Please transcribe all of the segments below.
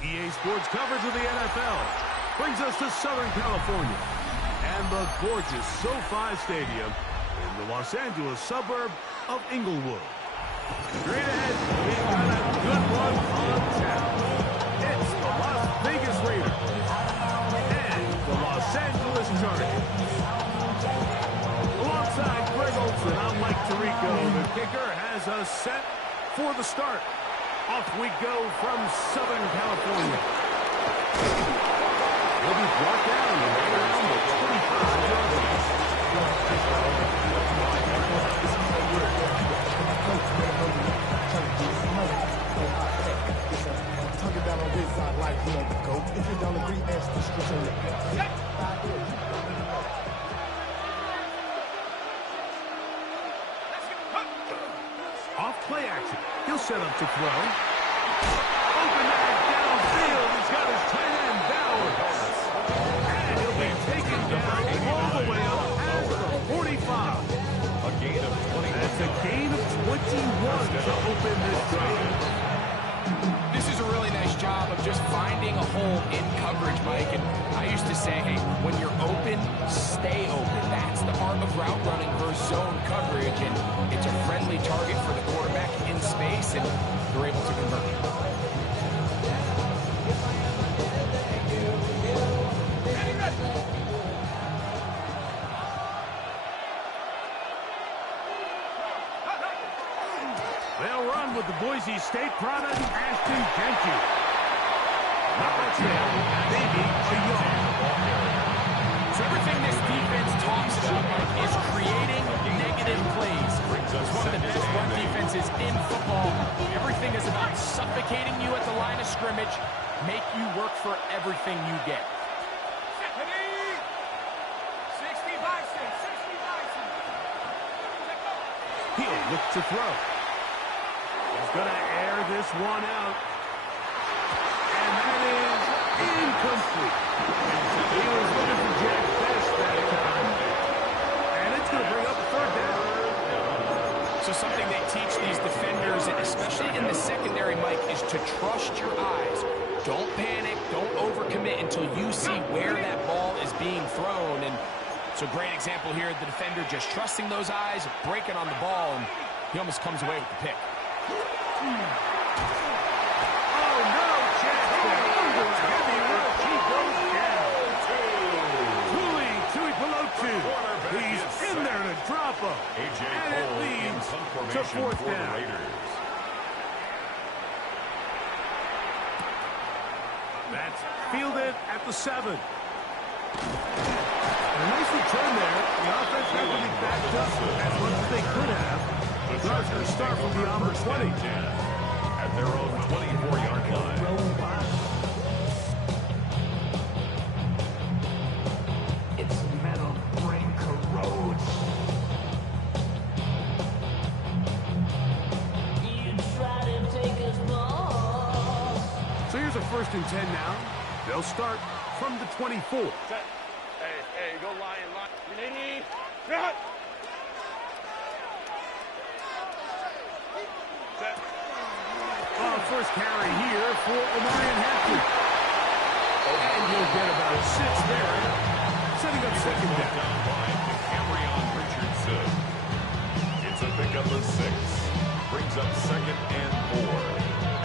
EA Sports coverage of the NFL brings us to Southern California and the gorgeous SoFi Stadium in the Los Angeles suburb of Inglewood. Straight ahead, we've got a good one on tap. It's the Las Vegas Raiders and the Los Angeles Chargers. Alongside Greg Olson, I'm Mike Tirico. The kicker has us set for the start. Off we go from Southern California. We'll be brought down around the 25-yard line. Tuck it down on this side like you know the goat. If you don't agree, ask the script on the Off play action. He'll set up to throw. Open man downfield. He's got his tight end Bauer. And he'll be taken down all the way up at the 45. A gain of 20. That's a gain of 21 to open this drive. This is a really nice job of just finding a hole in coverage, Mike. And I used to say, hey, when you're open, stay open. That's the art of route running versus zone coverage. And it's a friendly target for the quarterback in space, and they're able to convert. They'll run with the Boise State product, Ashton Genty. Not much there, maybe a yard. So everything this defense talks about, Mike, is creating negative plays. It's one of the best run defenses in football. Everything is about suffocating you at the line of scrimmage, make you work for everything you get. 60 Bison, 60 Bison. He'll look to throw. He's going to air this one out. And that is incomplete. He was looking for Jack Best that time. And it's going to bring up a third down. So something they teach these defenders, especially in the secondary, Mike, is to trust your eyes. Don't panic, don't overcommit until you see where that ball is being thrown. And so great example here, the defender just trusting those eyes, breaking on the ball, and he almost comes away with the pick. Oh, no chance there. Under a heavy rush, he goes down. Tui Pelotu. He's in there to drop him. And it leads to fourth down. That's fielded at the 7. A nice return there. The offense not really backed up as much as they could have. The Chargers start from beyond the 20. At their own 24-yard line. It's metal brain corrodes. You try to take us boss. So here's a 1st and 10 now. They'll start from the 24. Set. Hey, go Lion. Ready? Set. First carry here for Omarion Hampton. And you'll get about 6 there. Setting up second down. It's a pickup of 6. Brings up 2nd and 4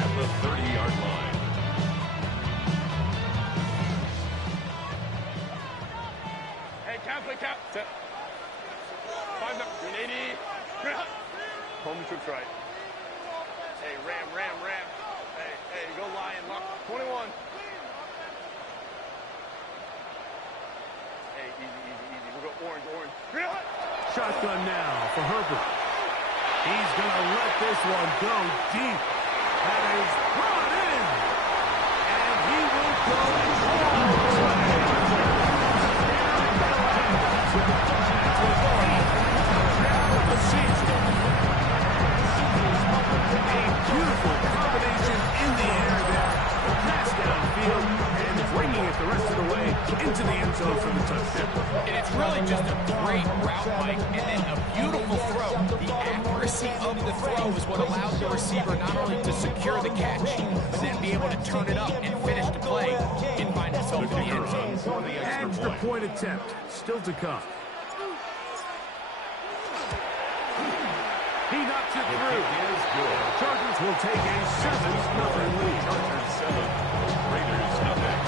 at the 30-yard line. Hey, cap. Set. 5 up. 80. Home trips right. Hey, ram. Hey, go Lion. 21. Hey, easy. We'll go orange. Shotgun now for Herbert. He's going to let this one go deep. That is brought in. And he will go all the way. The season. A beautiful combination in the air there. The pass downfield and bringing it the rest of the way into the end zone for the touchdown. And it's really just a great route, Mike, and then a beautiful throw. The accuracy accuracy of the throw is what allowed the receiver not only to secure the catch, but then be able to turn it up and finish the play and find himself in the end zone. For the Extra point attempt still to come. He knocks it through. is good. Chargers will take a 7-0 lead. Chargers 7, Raiders nothing.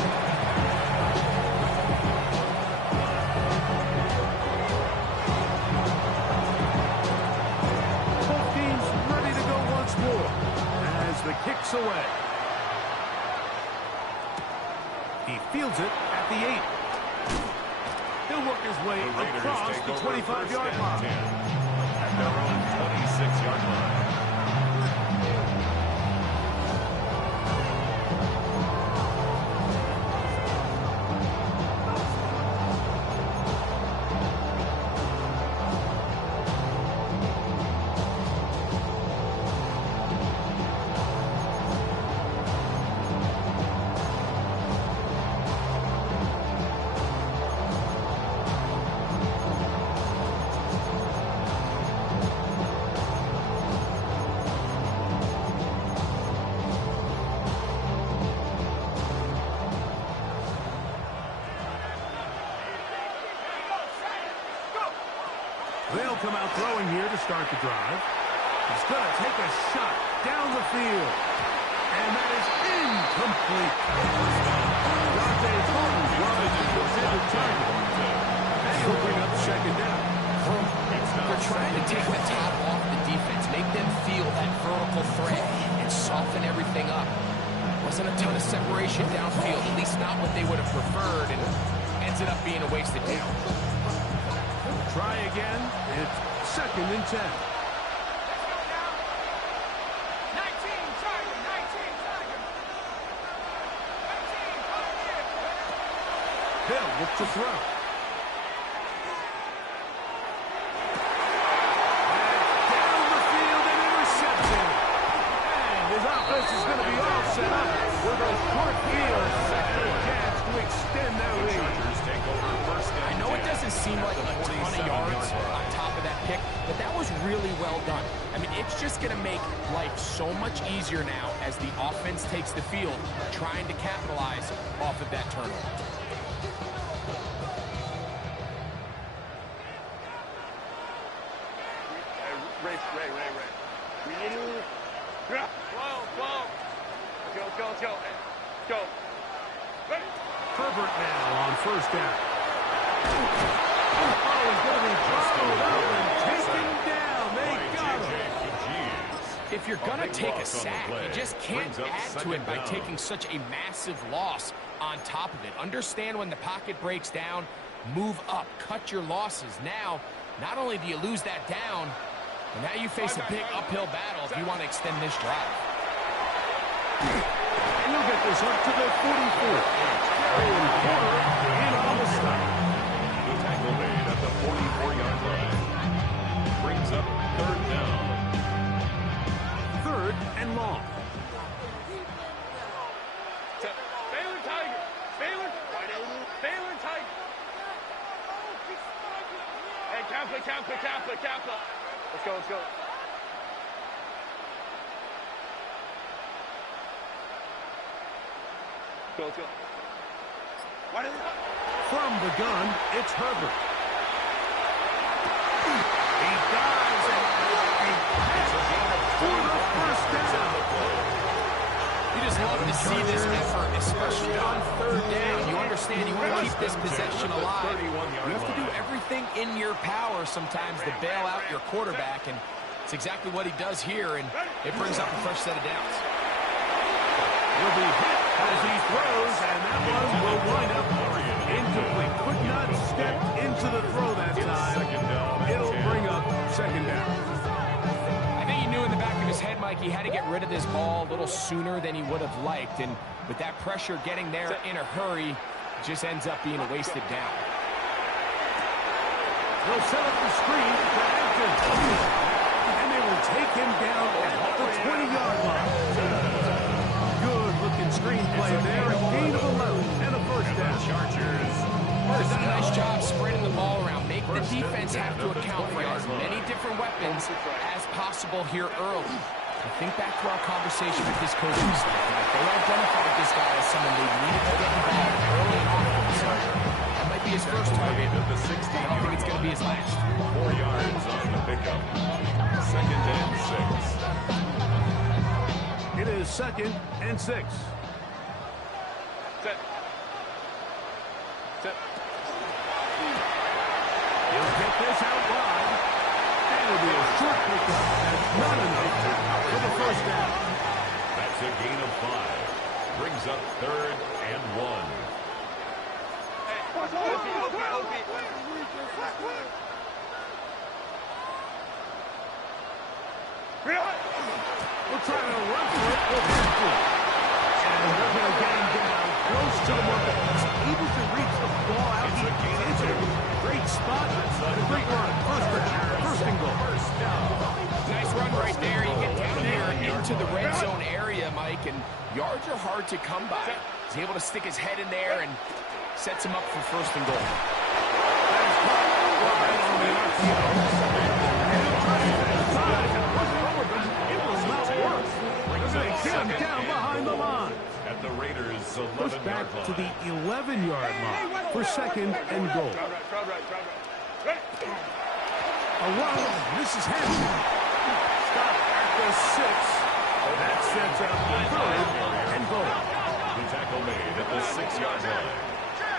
Both teams ready to go once more as the kick's away. He fields it at the 8. He'll work his way The Raiders across take the over 25-yard first line. and 10 at their own 26-yard line. They'll come out throwing here to start the drive. He's going to take a shot down the field. And that is incomplete. Dante Thornton runs the intended target. And he'll bring up second down. They're trying to take the top off the defense, make them feel that vertical threat, and soften everything up. Wasn't a ton of separation downfield, at least not what they would have preferred, and ended up being a wasted down. Try again. It's second and 10. 19, target, 19, target. Hill look to throw. And down the field and intercepted. And his offense is going to be all set up with a short field and a chance to extend their lead. Chargers take over first and 10. I know it doesn't seem like a ton of yards on top of that pick, but that was really well done. I mean, it's just going to make life so much easier now as the offense takes the field, trying to capitalize off of that turnover. Ray. We need to... Whoa. Let's go. Let's go. Ready? Herbert now on first down. Oh, he's going to be followed up and taken down. They got him. If you're going to take a sack, you just can't add to it by taking such a massive loss on top of it. Understand when the pocket breaks down, move up, cut your losses. Now, not only do you lose that down, but now you face a big uphill battle if you want to extend this drive. And he'll get this up to the 44. Carrying Porter in on the stop. The tackle made at the 44-yard line. Brings up third down. Third and long. Baylor Tiger. Baylor Tiger. Hey, Kappa. Let's go. Let's go. From the gun, it's Herbert. He dives and for the first down. You just love to see this effort, especially on third down. You understand you want to keep this possession alive. You have to do everything in your power sometimes to bail out your quarterback, and it's exactly what he does here, and it brings up a fresh set of downs. He'll be hit as he throws, and that one will wind up incomplete. Could not step into the throw that time. It'll bring up second down. I think he knew in the back of his head, Mike, he had to get rid of this ball a little sooner than he would have liked, and with that pressure getting there in a hurry, it just ends up being a wasted down. They'll set up the screen for Hampton. And they will take him down at the 20-yard line. Good-looking screenplay there. A gain of 11 and a first down. Chargers. He's done a nice job spreading the ball around, making the defense have to account for as many different weapons as possible here early. I think back to our conversation with this coaching staff. They identified this guy as someone they needed to get involved early and often. So that might be his first target. At the I 16 don't think it's going to be his last. 4 yards on the pickup. Second and 6. It is second and 6. Set. Set. He'll get this out wide. And it'll be a short pickup. That's not enough for the first down. That's a gain of 5. Brings up third and 1. We're trying to run for it. We'll have to. And they're going to get him down close to the mark. He's able to reach the ball out. It's a gain of 2. Great spot. And a great run. First and goal. First down. Nice run right there. You get down here into the red zone area, Mike, and yards are hard to come by. He's able to stick his head in there and sets him up for first and goal. Down behind the line. At the Raiders' Push 11-yard back line. to the 11-yard line for second and goal. A run. This is Hampton. Stop at the 6. That sets up the third and goal. The tackle made at the 6-yard line.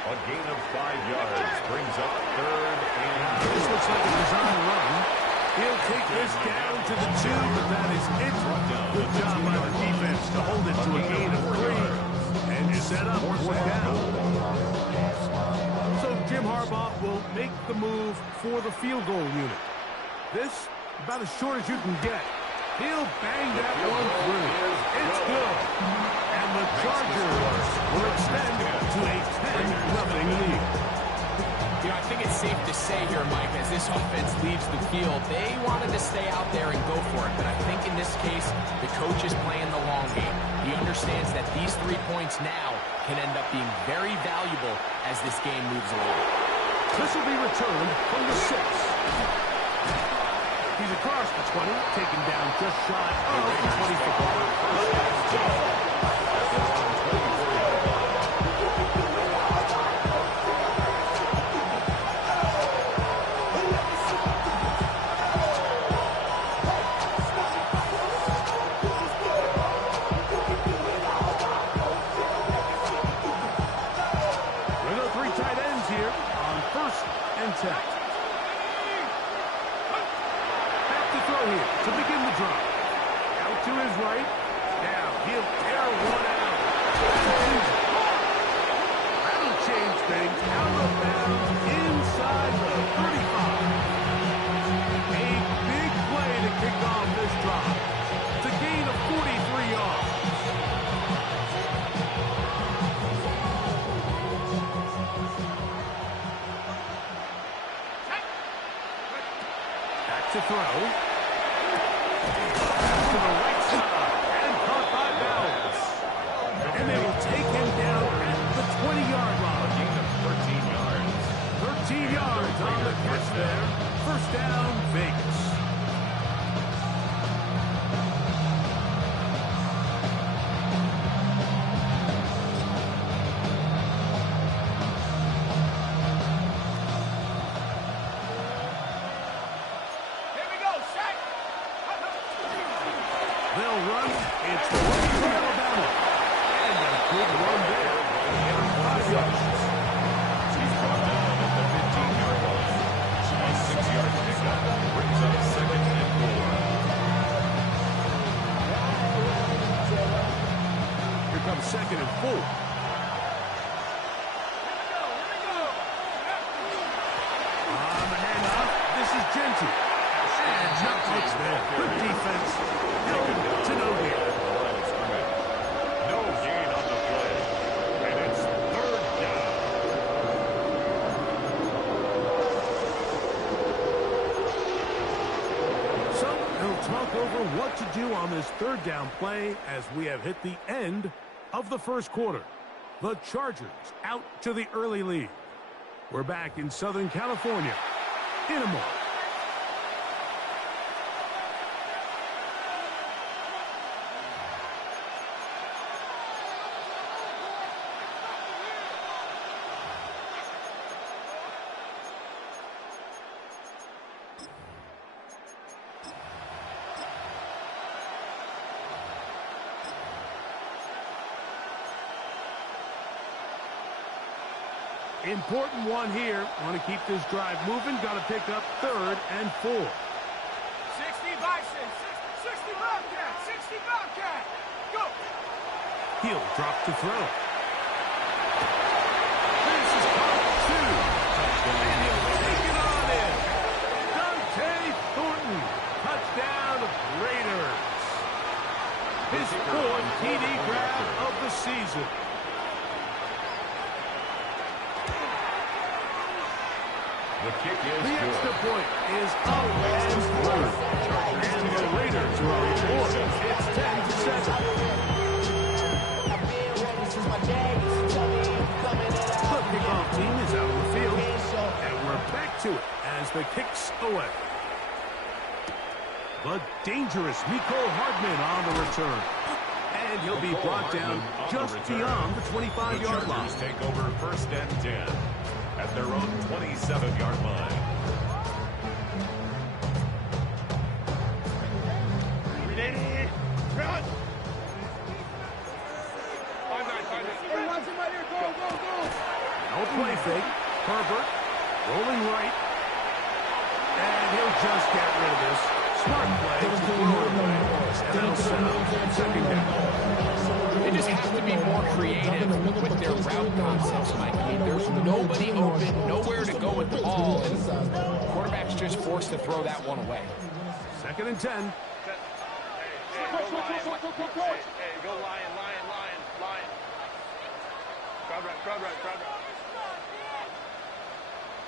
A gain of 5 yards brings up third and This looks like a design run. He'll take this down to the 2, but that is it. Good job by the defense to hold it to a gain of 3 and set up fourth down. So Jim Harbaugh will make the move for the field goal unit. This, about as short as you can get. He'll bang that one through. It's good. And the Chargers will extend to a 10-0 lead. You know, I think it's safe to say here, Mike, as this offense leaves the field, they wanted to stay out there and go for it. But I think in this case, the coach is playing the long game. He understands that these 3 points now can end up being very valuable as this game moves along. This will be returned from the 6. He's across the 20, taken down just shy of the 24. To begin the drive. Out to his right. Now he'll tear one out. That'll change things. Out of bounds inside the 35. A big play to kick off this drive. It's a gain of 43 yards. Back to throw. To the right side and caught by Bowers. And they will take him down at the 20-yard line. Gain of 13 yards. 13 yards on the catch there. First down, Vegas. They'll run. It's the way from Alabama. And a good run there. And 5 yards. He's brought down at the 15-yard line. A 6-yard pickup brings up second and 4. Here comes second and 4. On the handoff, this is Genty. And not much there. Good defense. To no gain. No gain on the play. And it's third down. So they'll talk over what to do on this third down play as we have hit the end of the first quarter. The Chargers out to the early lead. We're back in Southern California in a moment. Important one here. Want to keep this drive moving. Got to pick up 3rd and 4. 60 Bison, 60 Bobcat, 60 Bobcat. Go. He'll drop to throw. This is caught 2. And he'll take it on in. Dante Thornton. Touchdown Raiders. His 4th TD grab of the season. The kick is The good. extra point is up and through. And the Raiders are on board. It's 10-7. The kickoff team is out on the field. And we're back to it as the kick's away. The dangerous Miko Hardman on the return. And he'll be brought down just beyond the 25-yard line. Chargers take over 1st and 10 at their own 27-yard line. Ready? Run. 5-9. Hey, watch him right here. Go. No play fake. Herbert rolling right. And he'll just get rid of this. Smart play to throw it away. And that'll set up 2nd down. They just have to be more creative with their route concepts, Mike. I mean, there's nobody open, nowhere to go with the ball, and quarterback's just forced to throw that one away. 2nd and 10. Hey, go lion. Crowd right.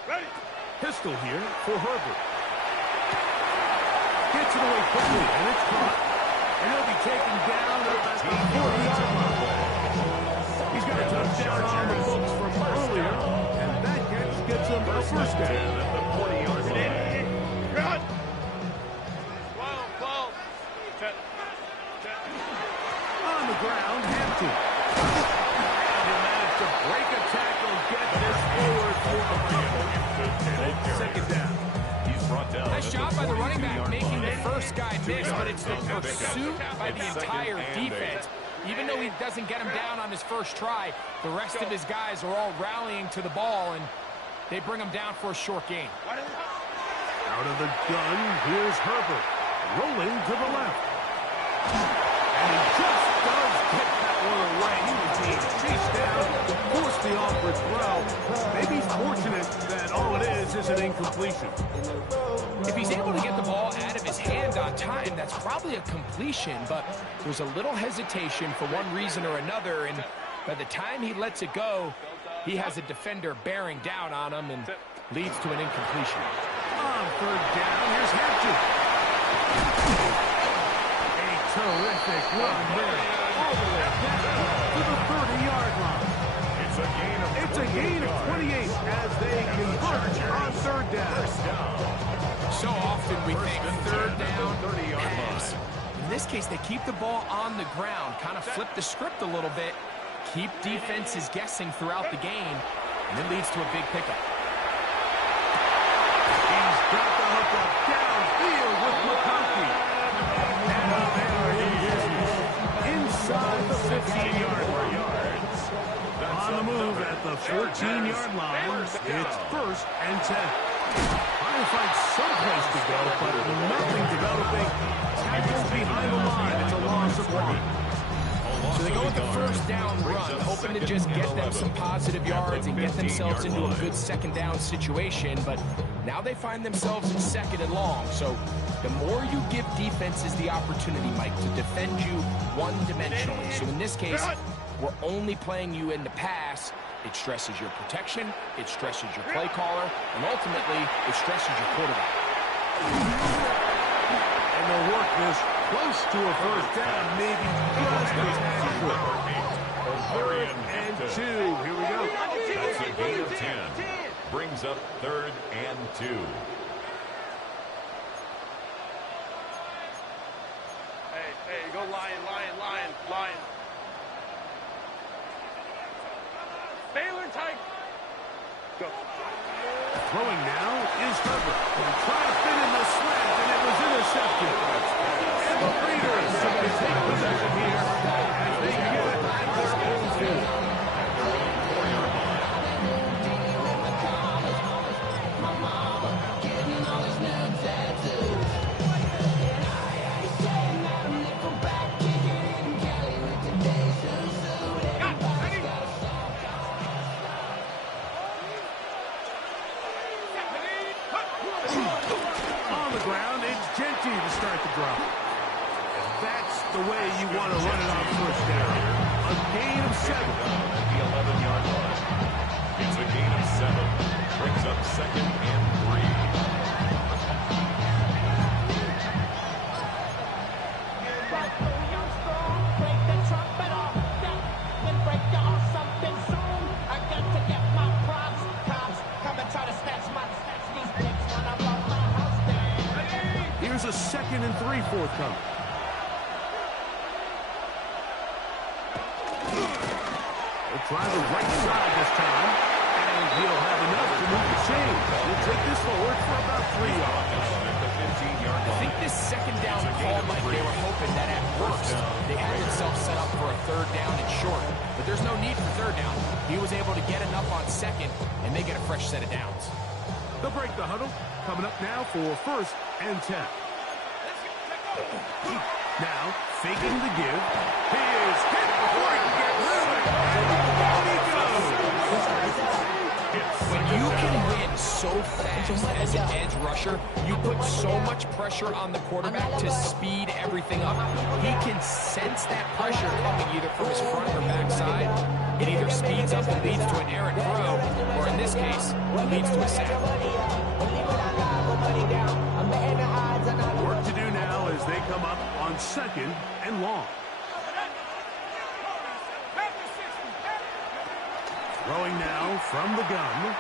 Ready? Pistol here for Herbert. Gets it away quickly, and it's caught. And he'll be taken down at the 40-yard line. He's got a touchdown on the books from earlier, and that gets him a 1st down at the 40-yard line. Run. 12. 10. On the ground, Hampton. And he managed to break a tackle, get this forward for a couple. 2nd down. He's brought down. Nice job by the running back making the first guy miss, but it's the pursuit by the entire defense. Even though he doesn't get him down on his first try, the rest of his guys are all rallying to the ball, and they bring him down for a short gain. Out of the gun, here's Herbert. Rolling to the left. And he just does get that one away. He was being chased down, forced the awkward throw. Maybe fortunate that all it is an incompletion. If he's able to get the ball out of his hand on time, that's probably a completion, but there's a little hesitation for one reason or another, and by the time he lets it go, he has a defender bearing down on him and leads to an incompletion. On 3rd down, here's Hampton. A terrific run there, all the way down to the 30-yard line. It's a gain of 28 as they convert on 3rd down. So often we think 3rd down, pass. In this case, they keep the ball on the ground, kind of flip the script a little bit, keep defenses guessing throughout the game, and it leads to a big pickup. He's got the hook up downfield with McConkey. Now they are in business inside the 15-yard line. On the move at the 14-yard line, it's 1st and 10. Trying to find someplace to go, but nothing developing. Tackles behind the line. It's a loss of 1. So they go with the 1st down run, hoping to just get them some positive yards and get themselves into a good 2nd down situation, but now they find themselves in 2nd and long. So the more you give defenses the opportunity, Mike, to defend you one-dimensionally. So in this case, we're only playing you in the pass. It stresses your protection, it stresses your play caller, and ultimately, it stresses your quarterback. And they'll work this close to a 1st down, maybe just a tad short. 3rd and 2. Here we go. That's a gain of 10. Brings up 3rd and 2. Throwing now is Herbert. Trying to fit in the slant, and it was intercepted. And the Raiders are going to take possession here as they get it at their own field. To start the drive. And that's the way you want to run it on first down. A gain of 7. At the 11-yard line. It's a gain of 7. Brings up 2nd and 3. Here's a 2nd and 3 forthcoming. He'll try the right side this time, and he'll have enough to move the chains. He'll take this forward for about 3 yards. I think this second down call, Mike, they were hoping that at worst they had themselves set up for a 3rd down and short. But there's no need for 3rd down. He was able to get enough on 2nd, and they get a fresh set of downs. They'll break the huddle. Coming up now for 1st and 10. Now, faking the give. He is hit before he can get rid of it. And he goes. When you can win so fast as an edge rusher, you put so much pressure on the quarterback to speed everything up. He can sense that pressure coming either from his front or back side. It either speeds up and leads to an errant throw, or in this case, leads to a sack. Work to do now as they come up on 2nd and long. Throwing now from the gun.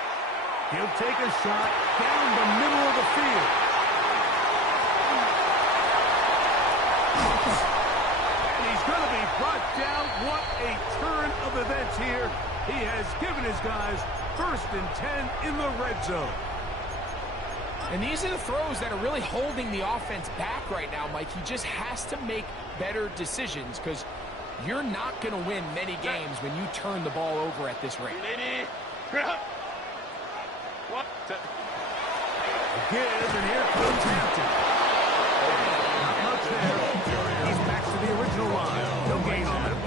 He'll take a shot down the middle of the field. And he's going to be brought down. What a turn of events here. He has given his guys 1st and 10 in the red zone. And these are the throws that are really holding the offense back right now, Mike. He just has to make better decisions because you're not going to win many games when you turn the ball over at this rate. Give, and here comes Hampton. Not much there. He's back to the original line. No gain on him.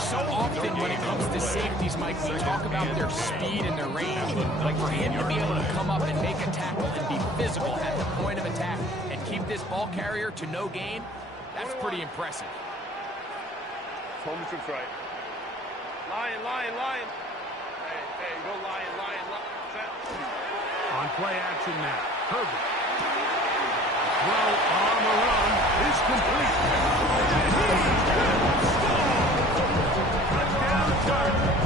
So often when it comes to safeties, Mike, we talk about their speed and their range. Like for him to be able to come up and make a tackle and be physical at the point of attack and keep this ball carrier to no gain, that's pretty impressive. Home troops right. Lion, lion, lion. Hey, go lion, lion, lion. On play action now. Herbert. Throw on the run is complete. Touchdown target.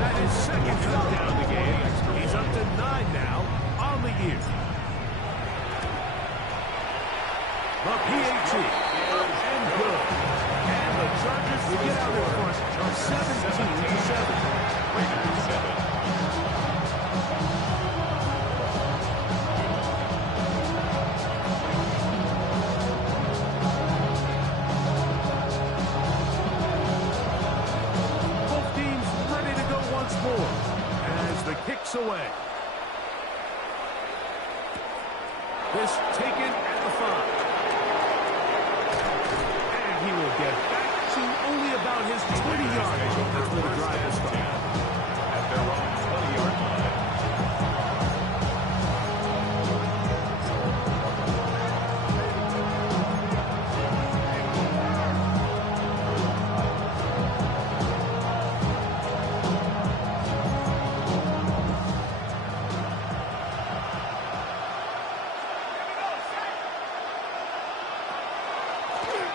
That is 2nd touchdown of the game. He's up to 9 now on the year. The PAT. And good. And the Chargers will get out in front 17-7. As the kick's away. This taken at the 5. And he will get back to only about his 20-yard line. That's where the drive is started. At their own 20-yard line.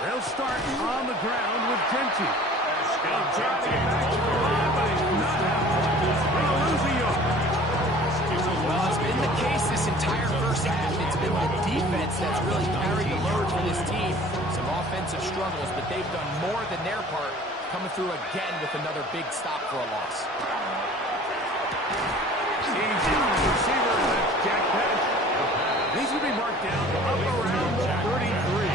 They'll start on the ground with Genty. They'll try to get back to the line, but he's not happening. They'll lose a yard. Well, it's been the case this entire first half. It's been the defense that's really carried the load for this team. Some offensive struggles, but they've done more than their part, coming through again with another big stop for a loss. He's got the receiver, and that's Jack Pettis. He's going to be marked down up around the 33.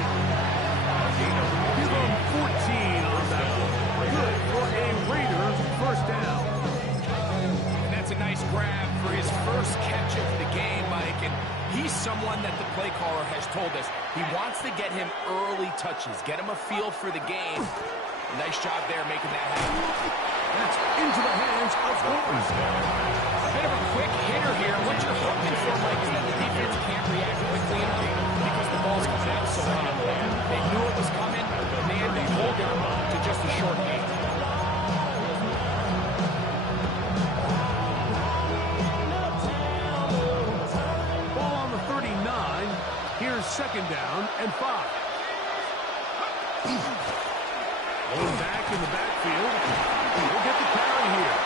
Give him 14 on that one. Good for a Raiders first down. And that's a nice grab for his first catch of the game, Mike. And he's someone that the play caller has told us he wants to get him early touches, get him a feel for the game. Nice job there making that happen. That's into the hands of Thornton. A bit of a quick hitter here. What you're hoping for, Mike, is that the defense can't react quickly enough because the ball's coming out so high. They knew it was coming, and they ended up holding him to just a short game. Ball on the 39. Here's second down and 5. Going back in the backfield. He'll get the carry here.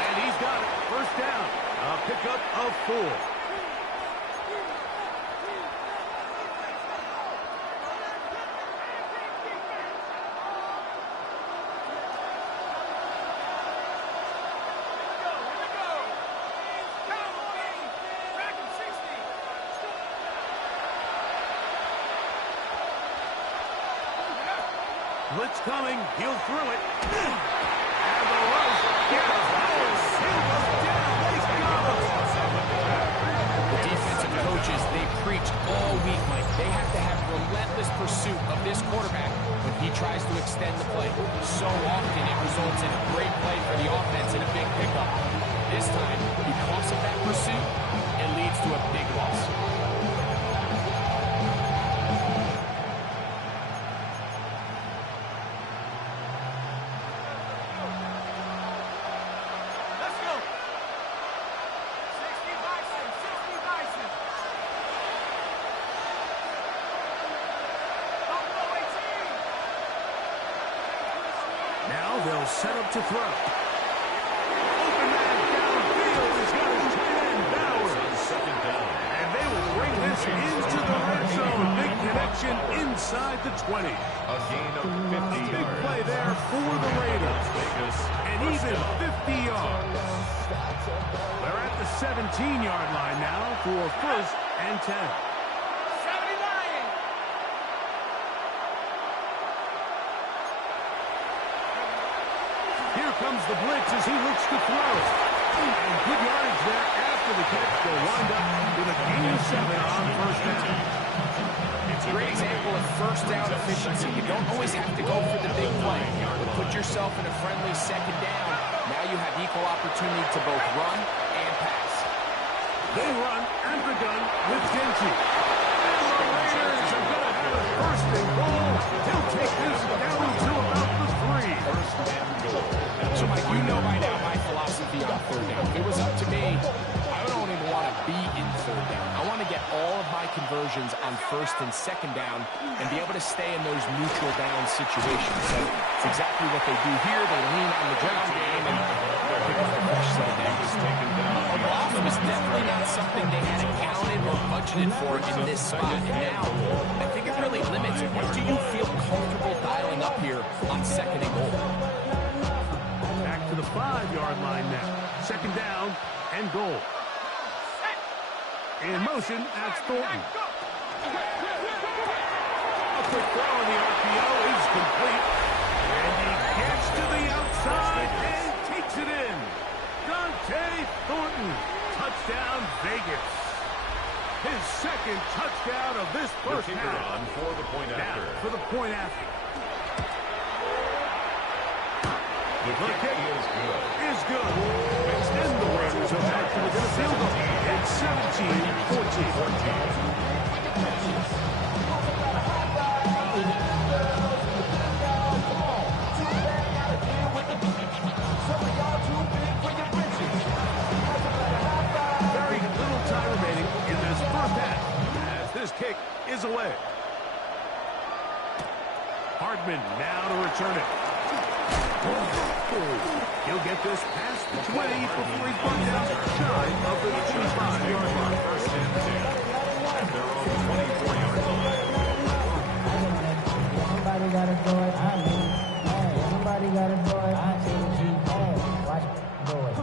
And he's got it. First down. A pickup of 4. Blitz coming. He'll throw it. And the rush. He'll go down. He's got it. The defensive coaches, they preached all week, Mike. They have to have relentless pursuit of this quarterback when he tries to extend the play. So often it results in a great play for the offense and a big pickup. This time, because of that pursuit, it leads to a big loss. Now they'll set up to throw. Open man downfield. He's got his tight end, Bowers. Second down. And they will bring this into the red zone. Big connection inside the 20. A gain of 50 Big yards. play there for the Raiders. Vegas. And even 50 yards. They're at the 17-yard line now for first and 10. Here comes the blitz as he looks to throw. And good yardage there after the catch. They'll wind up with a gain of 7 on first down. It's a great example of first down efficiency. You don't always have to go for the big play, but put yourself in a friendly second down. Now you have equal opportunity to both run and pass. They run and the gun with Genty. And the Raiders are going to have a first and goal. He'll take this down to about the 3. First and goal. So, Mike, you know by now my philosophy on third down. If it was up to me, I don't even want to be in third down. I want to get all of my conversions on first and second down and be able to stay in those neutral down situations. So it's exactly what they do here. They lean on the ground game and pick up the fresh set of downs. A loss was definitely not something they had accounted or budgeted for in this spot. And now, I think it really limits what do you feel comfortable dialing up here on second and goal. Back to the 5-yard line now. Second down and goal. In motion, that's Thornton. A quick throw on the RPO is complete. And he gets to the outside and takes it in. Dante Thornton. Touchdown, Vegas. His second touchdown of this first half. On for the point after. Now, for the point after. The kick is good. Is good. And the Raiders are back to within a field goal. It's 17-14. Very little time remaining in this first half as this kick is away. Hardman now to return it. He'll get this past the 20 before he's brought down shy of the 25-yard line. First and 10. At their own 24-yard line. Somebody gotta do it, I mean. Hey, somebody gotta do it, I see what you hey, watch do it.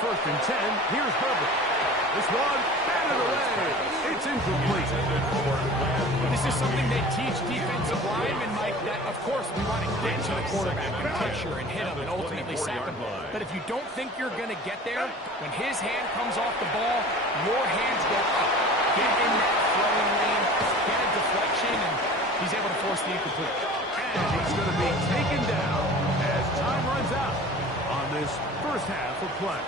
first and 10. Here's Herbert. This one, batted away. It's incomplete. This is something they teach defensive linemen, Mike, that, of course, we want to get to the quarterback and pressure and hit him and ultimately sack him. But if you don't think you're going to get there, when his hand comes off the ball, your hands go up. Get in that throwing lane, get a deflection, and he's able to force the incomplete. And he's going to be taken down as time runs out on this first half of play.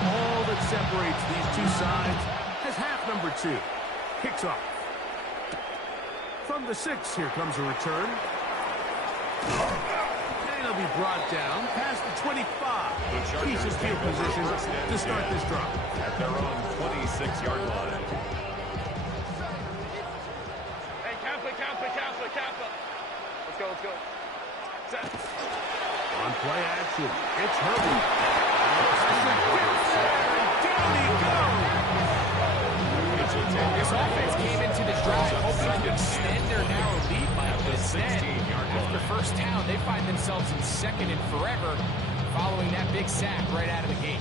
All that separates these two sides as half number 2 kicks off. From the 6, here comes a return. And he'll be brought down past the 25. He's in field position to start this drive. At their own 26-yard line. Hey, Kappa. Let's go. Set. On play action, it's Herbert. This offense came into this drive hoping to extend their narrow lead by instead. After first down, they find themselves in second and forever following that big sack right out of the gate.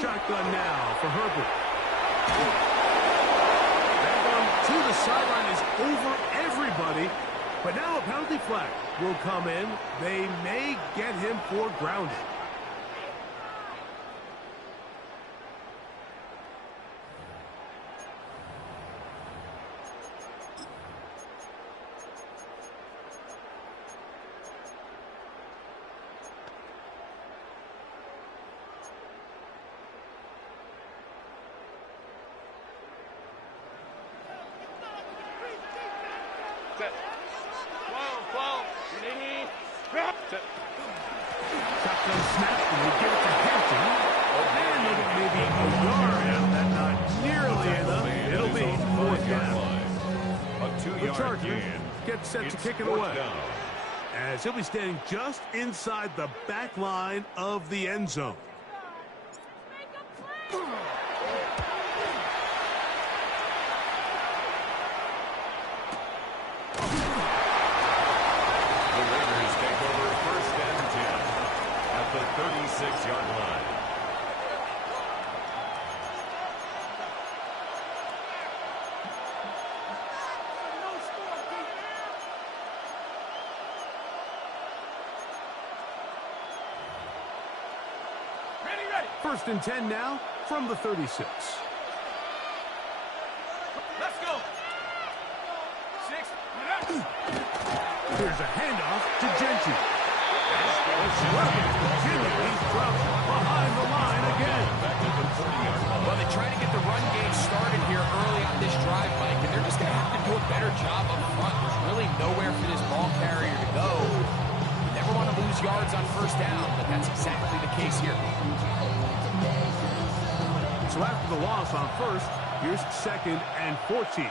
Shotgun now for Herbert. That one to the sideline is over everybody. But now a penalty flag will come in. They may get him for grounding. Shotgun snap, and we give it to Hampton. And look at maybe a yard out of that, not nearly enough. It'll be fourth down. The Chargers get set to kick it away. As he'll be standing just inside the back line of the end zone. The 36-yard line. Ready. First and 10 now from the 36. Let's go. 6. Here's a handoff to Gentry. He's dropped behind the line again. Well, they try to get the run game started here early on this drive, Mike, and they're just going to have to do a better job up front. There's really nowhere for this ball carrier to go. You never want to lose yards on first down, but that's exactly the case here. So after the loss on first, here's second and 14.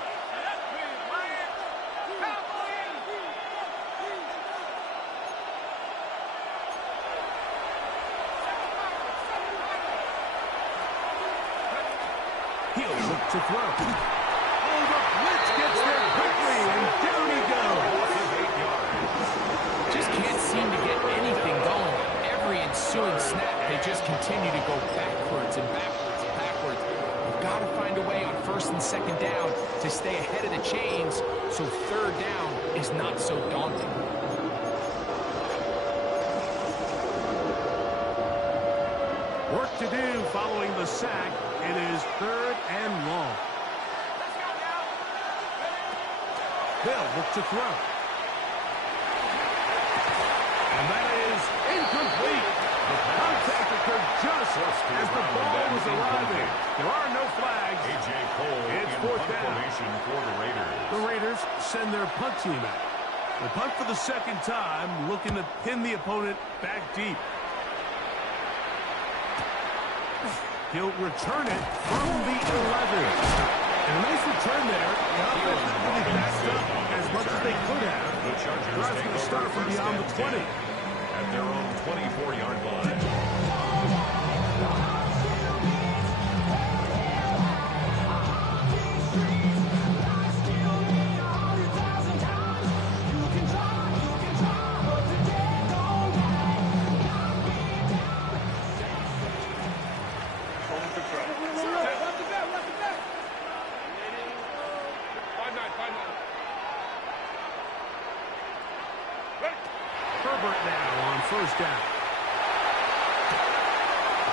He'll look to throw. Oh, the blitz gets there quickly, and down he goes. Just can't seem to get anything going. Every ensuing snap, they just continue to go backwards and backwards and backwards. You've got to find a way on first and second down to stay ahead of the chains so third down is not so daunting. Work to do following the sack. It is third and long. They'll look to throw. And that is incomplete. The contact occurred just as the ball was arriving. send their punt team out. The punt for the second time, looking to pin the opponent back deep. He'll return it from the 11. And a nice return there. The offense not really backed up as much as they could have. The Chargers Drive's take going to over start from beyond the 20. at their own 24-yard line. Herbert now on first down.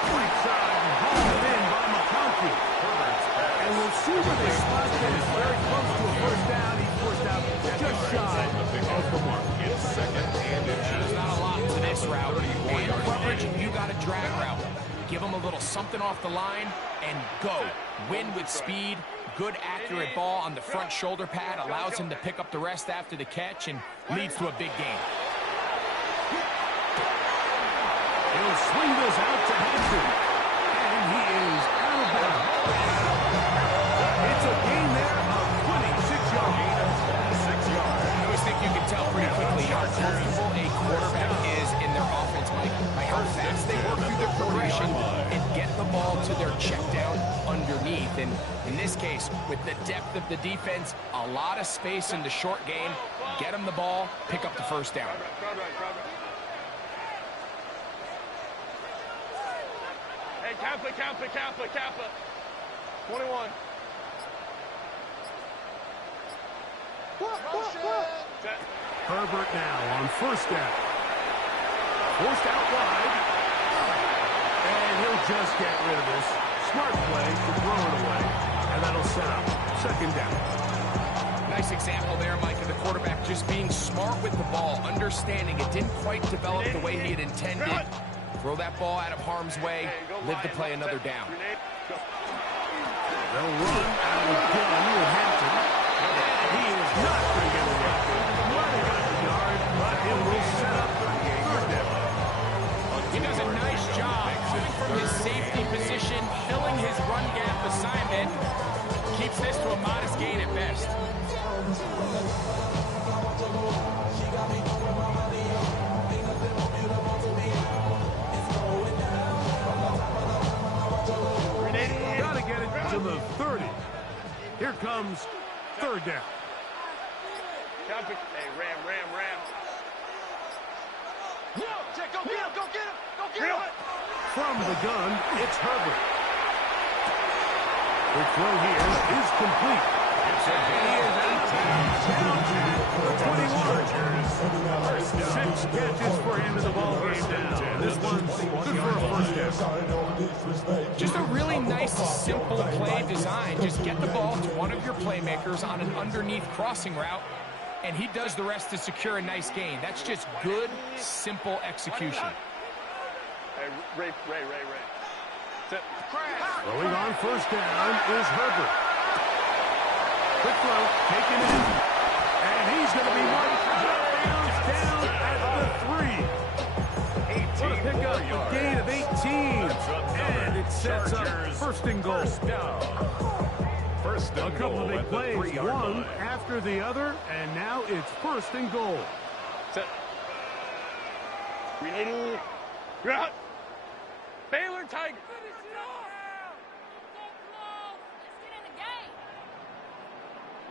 Right side, hauled in by McConkey. And we'll see where they spot this. Very close to a first down. He forced out just shy of the mark. It's second and There's not a lot to this route. Man coverage, you got a drag route. Give them a little something off the line and go. Win with speed. Good, accurate ball on the front shoulder pad. Allows him to pick up the rest after the catch and leads to a big game. He'll swing this out to Henson. And he is out of bounds. It's a gain there of 26 yards. 6 yards. I always think you can tell pretty quickly how comfortable a quarterback is in their offense, Mike, by how fast they work through their progression and get the ball to their check down underneath. And in this case, with the depth of the defense, a lot of space in the short game, get them the ball, pick up the first down. Hey, Kappa. 21. Set. Herbert now on first down. Forced out wide. And he'll just get rid of this. Smart play to throw it away. And that'll set up second down. Nice example there, Mike, of the quarterback just being smart with the ball, understanding it didn't quite develop the way he had intended. Throw that ball out of harm's way, live to play another down. They'll run out of gun with Hampton. He is not going to get a yard. Might have got the yard, but it will set up third down. He does a nice job coming from his safety position, filling his run gap assignment. Keeps this to a modest gain at best. Gotta get it to the 30. Here comes third down. Hey, Ram. Go get him. From the gun, it's Herbert. The throw here is complete. It's a gain of 18. Down to the 21. 6 catches for him in the ball game now. This one's good for a first down. Just a really nice, simple play design. Just get the ball to one of your playmakers on an underneath crossing route, and he does the rest to secure a nice gain. That's just good, simple execution. Hey, Ray. Set. Throwing on first down is Herbert. Quick throw, taken in. And he's going to be marked down at the 3. What a pickup, a gain of 18. And it sets up first and goal. A couple of big plays, one after the other, and now it's first and goal. Set. You're out. Baylor Tiger.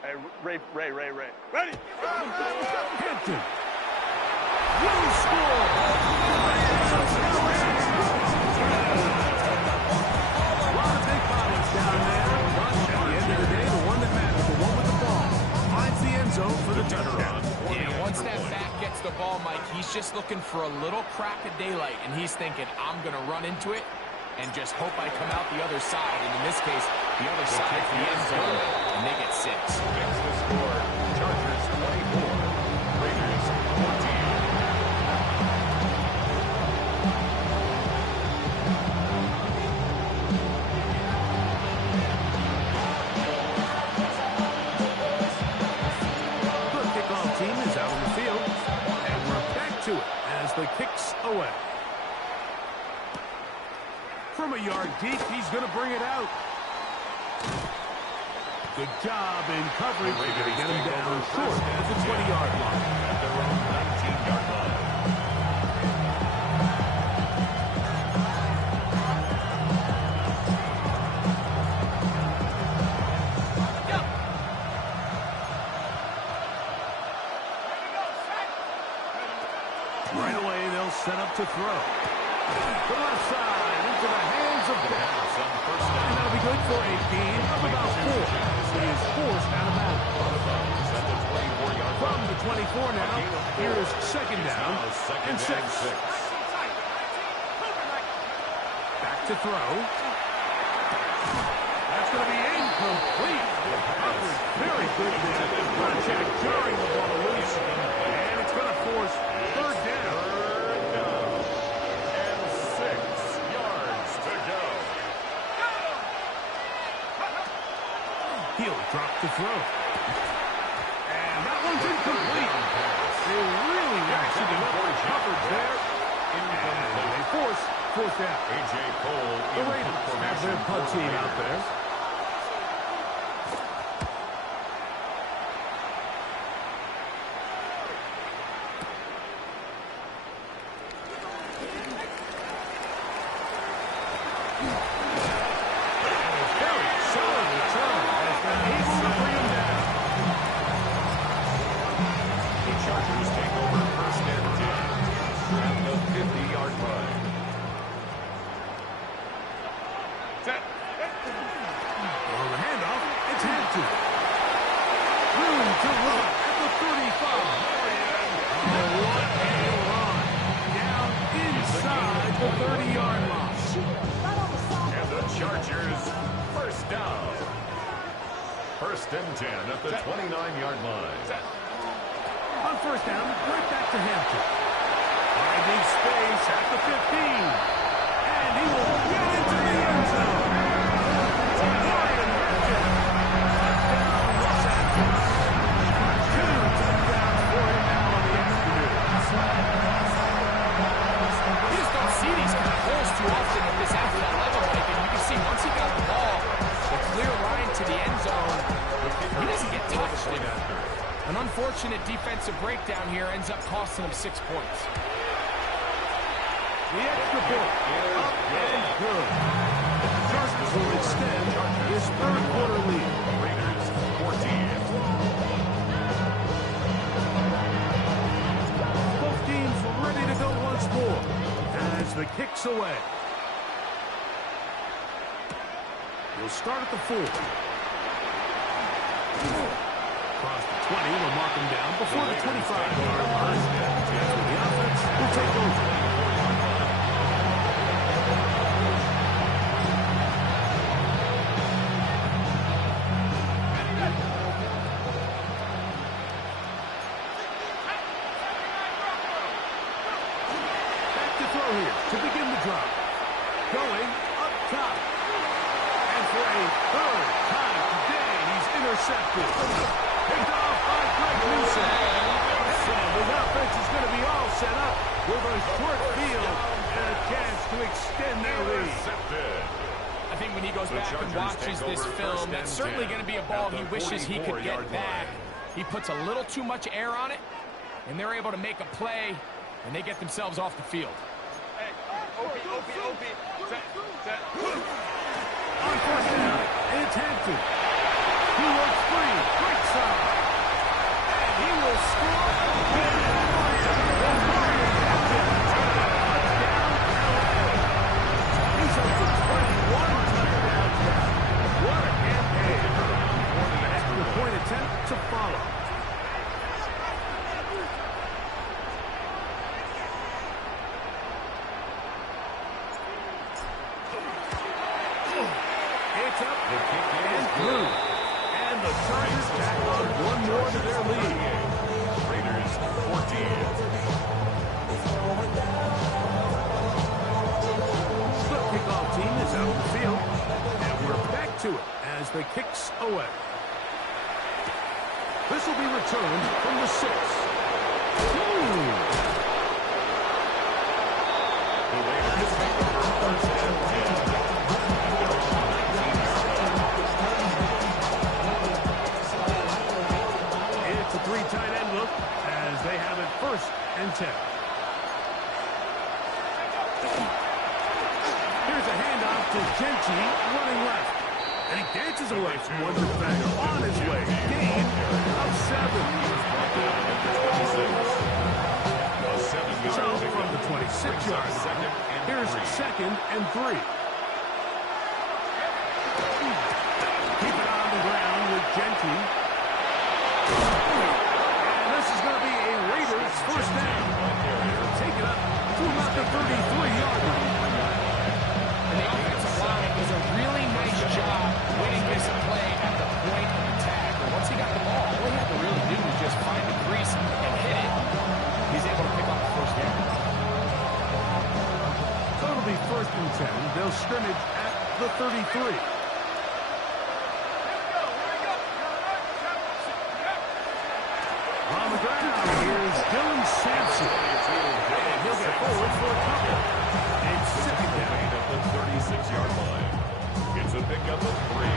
Hey, Ray. Ready? Hampton. Will score. A lot of big bodies down there. But at the end of the day, the one that matters, the one with the ball, finds the end zone for the touchdown. Yeah, once that back gets the ball, Mike, he's just looking for a little crack of daylight, and he's thinking, I'm going to run into it and just hope I come out the other side. And in this case, the other side is the end zone, and they get 6. That's the score. Chargers 24, Raiders 14. From a yard deep, he's going to bring it out. Good job in coverage. They're going to get him down short at the 20-yard line. At their own 19-yard line. Right away, they'll set up to throw. The left side into the hands of Dallas. And that'll be good for a gain of about 4. He is forced out of bounds. From the 24 now, here is second down and 6. Back to throw. That's going to be incomplete. Coverage very good there. Contact jarring the ball loose. And it's going to force third down. And 6 yards to go. He'll drop to throw. And that one's incomplete. They really ratcheted up the coverage there. And they force fourth down. A.J. Cole The Raiders have their punt team out there. Very solid return as they're able to bring him down. The Chargers take over first and 10 at the 50-yard line. On the handoff, it's Hampton. Room to run at the 35. Oh, what a run. Down inside the 30-yard line. And the Chargers first down. First and 10 at the 29-yard line. On first down, right back to Hampton. Finding space at the 15. And he will get into the end zone. Ryan Hampton. Touchdown, Los Angeles. 2 touchdowns for him now on the afternoon. You just don't see these kind of holes too often at this NFL level, Mike. And you can see once he got the ball, the clear line to the end zone, he doesn't get touched. An unfortunate defensive breakdown here ends up costing him 6 points. The extra point. Up and good. Chargers will extend his third quarter lead. Raiders 14. Both teams ready to go once more as the kick's away. He'll start at the 4. Across the 20, will mark him down before the 25-yard line. That's where the offense will take over. Here to begin the drive. Going up top. And for a third time today, he's intercepted. Picked off by Greg Newsom. And the offense is going to be all set up with a short field and a chance to extend their lead. I think when he goes back and watches this film, that's certainly going to be a ball he wishes he could get back. He puts a little too much air on it, and they're able to make a play, and they get themselves off the field. On first down, it's Hampton. He works free, right side. And he will score again. He's up to 21 touchdowns now. What a campaign. Extra point attempt to follow. It's up and through. And the Chargers tack on one more to their lead. Raiders 14. The kickoff team is out of the field. And we're back to it as the kick's away. This will be returned from the 6. The Raiders take over It's a three tight end look as they have it 1st and 10. Here's a handoff to Gentry running left. And he dances away from one defender on his way. Gain of 7. So from the 26-yard line, here's 2nd and 3. Keep it on the ground with Gentry. And this is going to be a Raiders 1st down. Take it up to about the 33-yard line. And the offensive line does a really nice job winning this play at the point of attack. And once he got the ball, all he had to really do was just find the crease and hit it. He's able to pick up the 1st down. So it'll be 1st and 10. They'll scrimmage at the 33. On the ground, here's Dylan Sampson. And he'll get forward for a couple. It's 2nd down at the 36-yard line. It's a pickup of 3.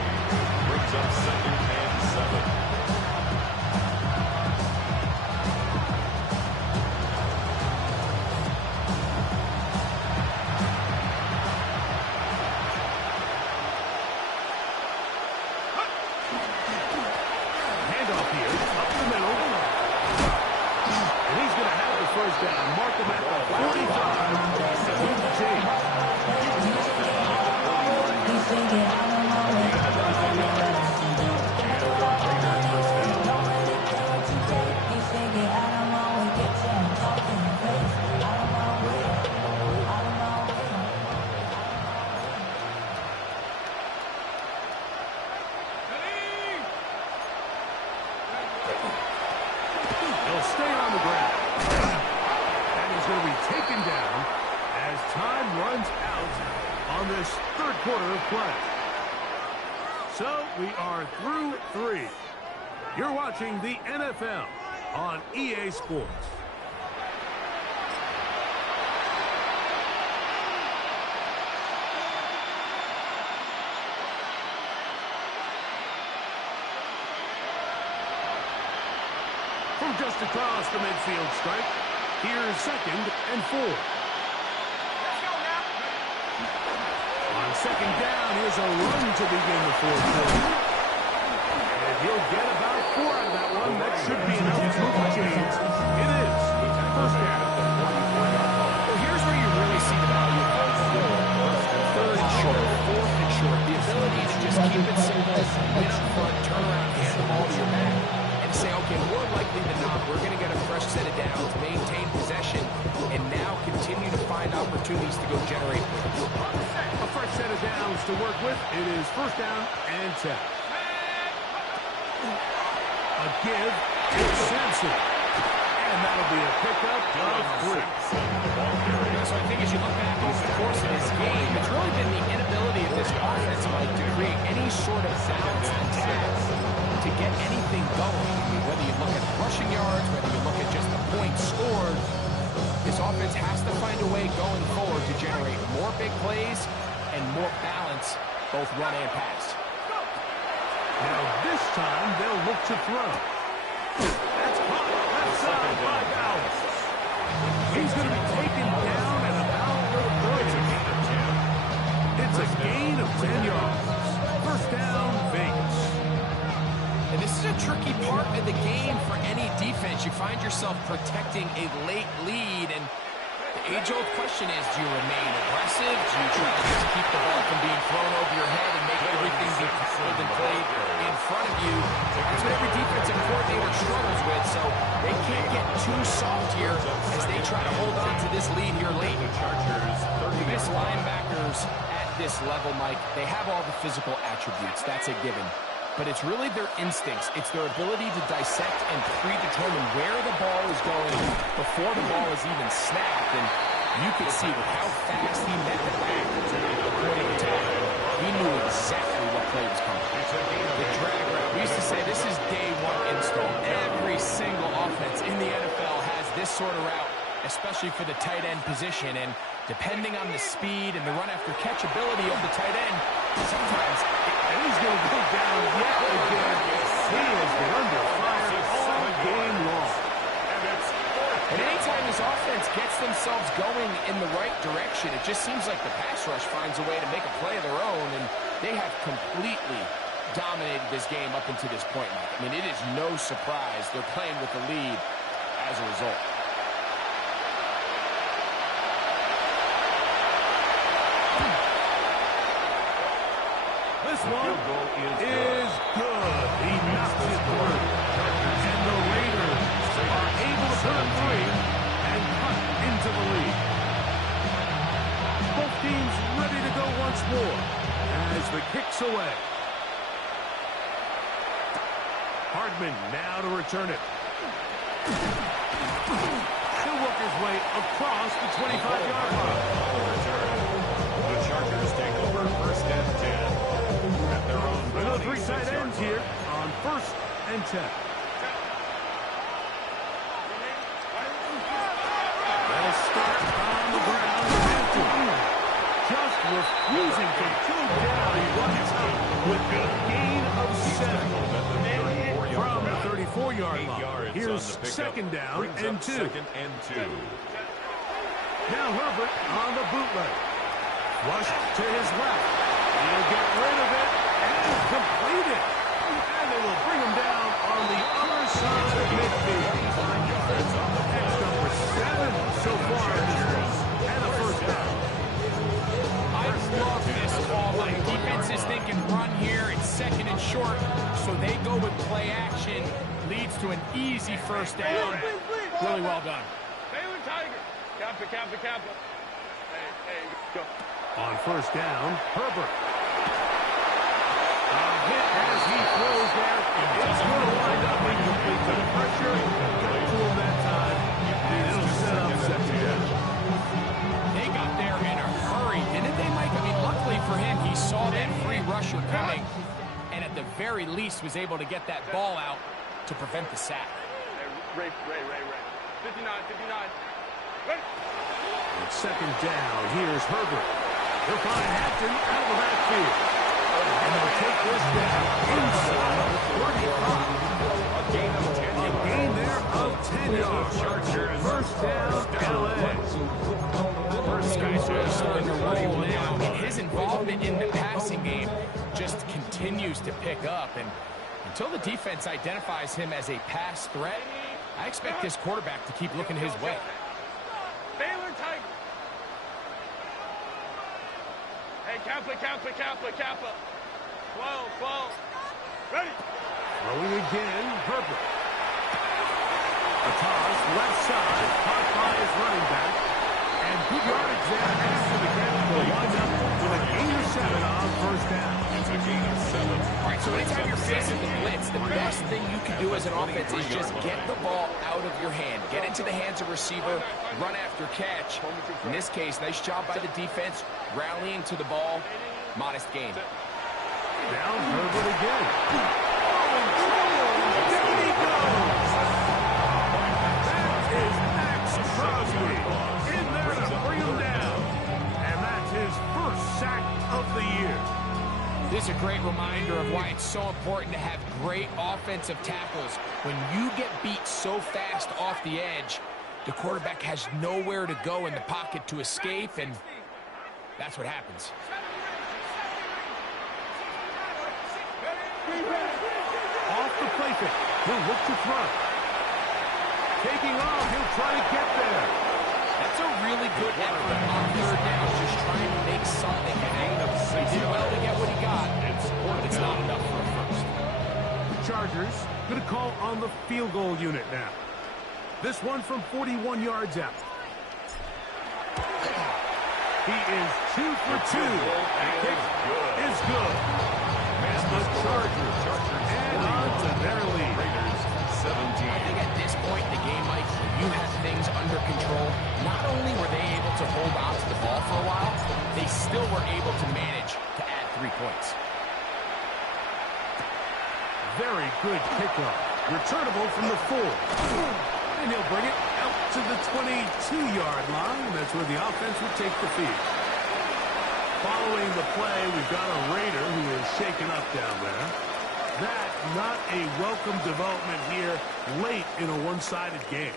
Brings up 2nd and 7. Handoff here, up the middle. And he's going to have the 1st down. Mark him at the 45. James. He'll stay on the ground. And he's going to be taken down as time runs out on this 3rd quarter of play. So we are through 3. You're watching the NFL on EA Sports. From just across the midfield stripe, here's 2nd and 4. On 2nd down, here's a run to begin the 4th quarter. And he'll get about 4 out of that one. That should be enough to move the chains. It is 1st down. Well, here's where you really see the value of 3rd and short, 4th and short. The ability to just keep it simple, win up front, turn around, hand the ball to your back, and say, okay, more likely than not, we're going to get a fresh set of downs, maintain possession, and now continue to find opportunities to go generate points. A fresh set of downs to work with. It is 1st down and 10. A give to Sampson. And that'll be a pickup of 3. So I think as you look back over the course of this game, it's really been the inability of this offense, Mike, to create any sort of balanced attack to get anything going. I mean, whether you look at rushing yards, whether you look at just the points scored, this offense has to find a way going forward to generate more big plays and more balance, both run and pass. Now this time they'll look to throw. That's caught left side by Dallas. He's going to be taken down at about the 30. It's a gain of 10 yards. 1st down, Vegas. And this is a tricky part of the game for any defense. You find yourself protecting a late lead, and the age-old question is, do you remain aggressive? Do you try to just keep the ball from being thrown over your head and make everything be pulled and played in front of you? That's what every defensive coordinator struggles with, so they can't get too soft here as they try to hold on to this lead here late. This linebackers at this level, Mike, they have all the physical attributes. That's a given. But it's really their instincts. It's their ability to dissect and predetermine where the ball is going before the ball is even snapped. And you could see with how fast he met the back, according to him, he knew exactly what play was coming. The drag route. We used to say this is day one install. Every single offense in the NFL has this sort of route, especially for the tight end position. And Depending on the speed and the run-after-catch ability of the tight end, sometimes And he's going to go down yet again. He has been under fire all game long. And anytime this offense gets themselves going in the right direction, it just seems like the pass rush finds a way to make a play of their own, and they have completely dominated this game up until this point, Mike. I mean, it is no surprise they're playing with the lead as a result. This one is good. He knocks it through. And the Raiders are able to put a 3 and cut into the lead. Both teams ready to go once more as the kick's away. Hardman now to return it. He'll work his way across the 25-yard line. The Chargers take over first and 10. At their own Another 3 tight ends here on first and 10. They'll start on the ground. Just refusing to go down one time with a gain of 7 from the 34-yard line. Here's second down and 2. Now Herbert on the bootleg. Rush to his left. He'll get rid of it and complete it. And they will bring him down on the other side of midfield. That's number 7 so far in this one. And a first down. I love this call. The defense is thinking run here. It's second and short, so they go with play action. Leads to an easy first down. Really well done. Baylor Tiger. Kappa, Kappa, Kappa. Hey, go. On first down, Herbert. A hit as he throws there. It's going to wind up incomplete to the pressure. Got to him that time. It'll set up second down. They got there in a hurry, didn't they, Mike? I mean, luckily for him, he saw that free rusher coming, and at the very least was able to get that ball out to prevent the sack. Ray. 59. Ready? It's second down. Here's Herbert. He'll find Hampton out of the backfield. And they'll take this down inside the 35. A gain there of 10 yards. First down, L.A. This guy's really starting to roll now. And his involvement in the passing game just continues to pick up. And until the defense identifies him as a pass threat, I expect this quarterback to keep looking his way. Baylor Tiger. Hey, Kappa. 12. Ready? Throwing again, Herbert. A toss, left side, caught by his running back. And good yardage there after the catch. Will wind up with a gain of 7 on first down. It's a gain of 7. All right, so anytime you're facing the blitz, the best thing you can do as an offense is just get the ball out of your hand. Get into the hands of receiver, run after catch. In this case, nice job by the defense, rallying to the ball. Modest gain. Now Herbert again. Down he goes. That is Max Crosby in there to bring him down. And that's his first sack of the year. This is a great reminder of why it's so important to have great offensive tackles. When you get beat so fast off the edge, the quarterback has nowhere to go in the pocket to escape, and that's what happens. Off the play fake. He'll look to throw. Taking off. He'll try to get there. That's a really good effort on third down, just trying to make something happen. He did well to get what he got, but it's not enough for a first. The Chargers going to call on the field goal unit now. This one from 41 yards out. He is 2 for 2. That kick is good. And the Chargers add on to their lead. Raiders 17. I think at this point in the game, Mike, when you have things under control, not only were they able to hold on to the ball for a while, they still were able to manage to add 3 points. Very good kickoff. Returnable from the 4. And he'll bring it out to the 22-yard line. That's where the offense would take the field. Following the play, we've got a Raider who is shaken up down there. That, not a welcome development here late in a one-sided game.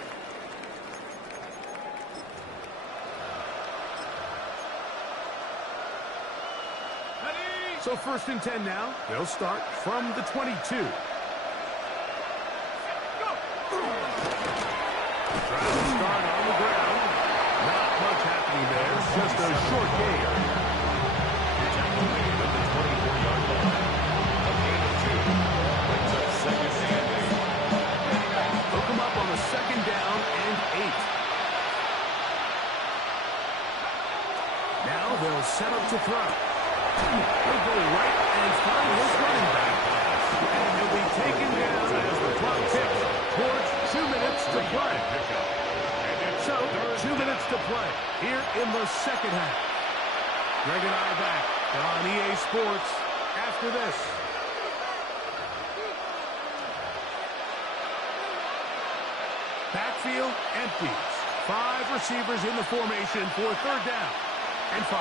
So 1st and 10 now. They'll start from the 22. Trying to start on the ground. Not much happening there. Just a short gain. Tackle made at the 24-yard line. A gain of 2. Brings up 2nd and 8. Hook him up on the 2nd down and 8. Now they'll set up to throw. He'll go right and find his running back. And he'll be taken down as the clock ticks towards 2 minutes to play. So, 2 minutes to play here in the second half. Greg and I back on EA Sports after this. Backfield empties. 5 receivers in the formation for 3rd down and 5.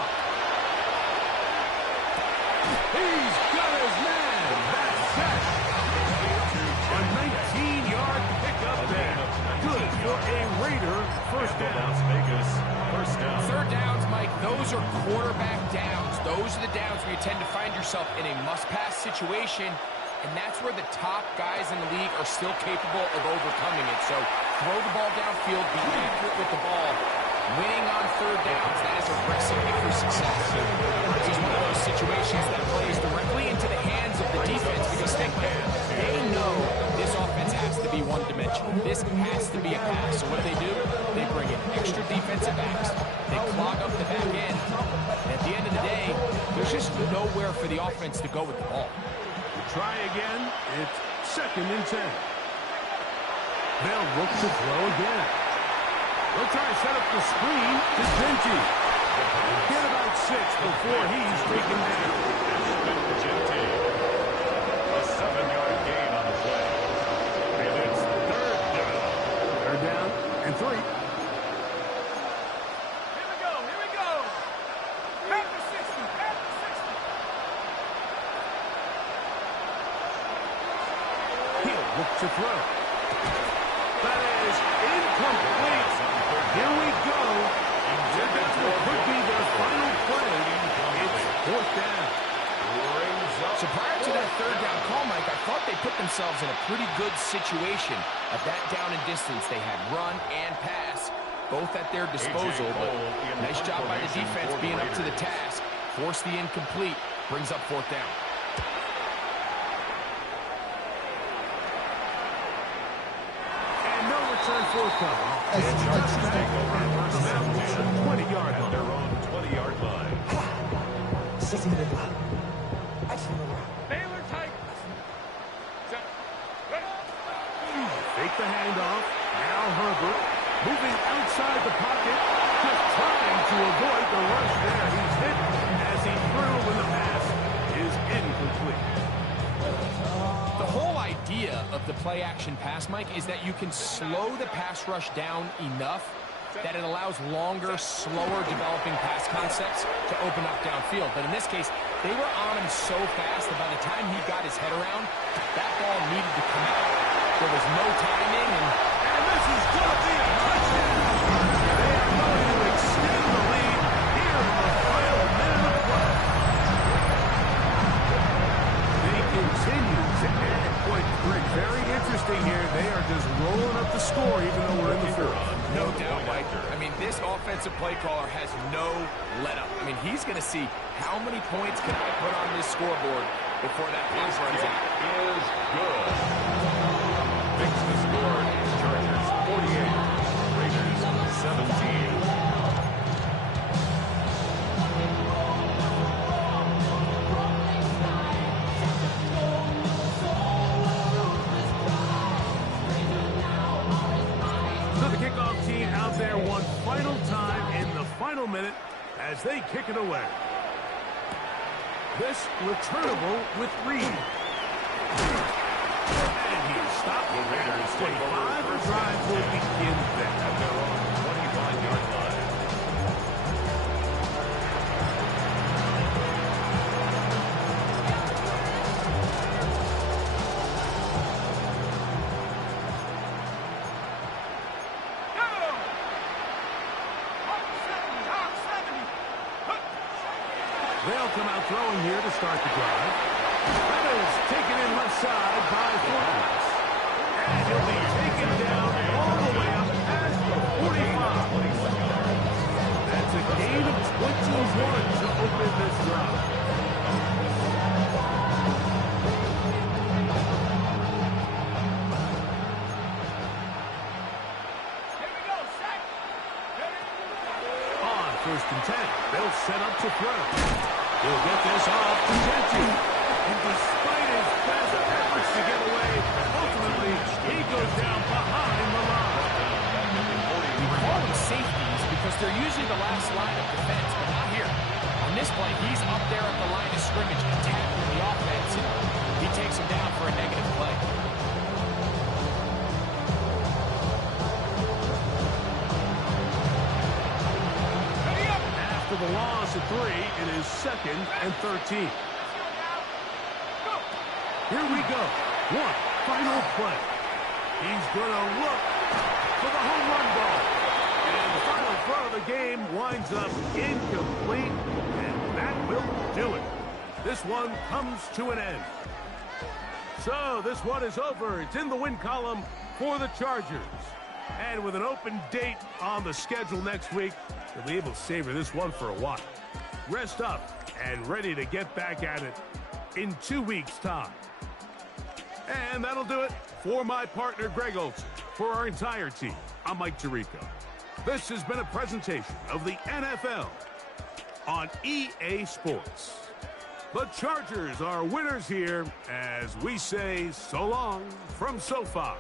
He's got his man. That's set. A 19-yard pickup there. Good for a Raider 1st down. Las Vegas 1st down. 3rd downs, Mike, those are quarterback downs. Those are the downs where you tend to find yourself in a must-pass situation, and that's where the top guys in the league are still capable of overcoming it. So throw the ball downfield, be accurate with the ball. Winning on 3rd downs, that is a recipe for success. This is one of those situations that plays directly into the hands of the defense because they know this offense has to be one-dimensional. This has to be a pass. So what do? They bring in extra defensive backs. They clog up the back end. And at the end of the day, there's just nowhere for the offense to go with the ball. We'll try again. It's 2nd and 10. They'll look to throw again. They'll try to set up the screen to Genty. Get about 6 before he's taken down. Genty. A 7-yard gain on the play. And it's 3rd down. 3rd down and 3. Here we go. Here we go. Back to 60. Back to 60. He'll look to throw. That is incomplete. Here we go. That could be their final play. It's 4th down. So prior to that 3rd down call, Mike, I thought they put themselves in a pretty good situation at that down and distance. They had run and pass, both at their disposal. But nice job by the defense being up to the task. Force the incomplete. Brings up 4th down. Return forthcoming. It's just back over the 20-yard line. Their own 20-yard line. Baylor tight. Fake the handoff. Now Herbert moving outside the pocket. Just trying to avoid the rush there. He's hit as he threw when the pass is incomplete. The whole idea of the play-action pass, Mike, is that you can slow the pass rush down enough that it allows longer, slower developing pass concepts to open up downfield. But in this case, they were on him so fast that by the time he got his head around, that ball needed to come out. There was no timing, and this is going to be a touchdown. They are going to extend the lead here in the final minute of play. They continue to add points. Very interesting here. They are just rolling up the score even though we're in the 4th. no doubt, Mike. I mean, this offensive play caller has no let-up. I mean, he's going to see how many points can I put on this scoreboard before that pass runs out. Is good. Fix the score. Chargers 48. Raiders 17. Out there one final time in the final minute as they kick it away. This returnable with Reed. And he's stop. The Raiders take over 25. The first drive and will 10 begin then. at their own 25-yard line. They'll come out throwing here to start the drive. That is taken in left side by Fortness. And he'll be taken down all the way up past the 45. That's a gain of 21 to open this drive. On 1st and 10, they'll set up to throw. He'll get this off to Gentry. And despite his best efforts to get away, ultimately, he goes down behind the line. We call them safeties because they're usually the last line of defense, but not here. On this play, he's up there at the line of scrimmage attacking the offense, and he takes him down for a negative play. After the loss of 3, it is 2nd and 13. Here we go. One final play. He's going to look for the home run ball. And the final throw of the game winds up incomplete, and that will do it. This one comes to an end. So this one is over. It's in the win column for the Chargers. And with an open date on the schedule next week, they'll be able to savor this one for a while. Rest up and ready to get back at it in 2 weeks' time. And that'll do it for my partner, Greg Olson. For our entire team, I'm Mike Tirico. This has been a presentation of the NFL on EA Sports. The Chargers are winners here as we say so long from SoFi.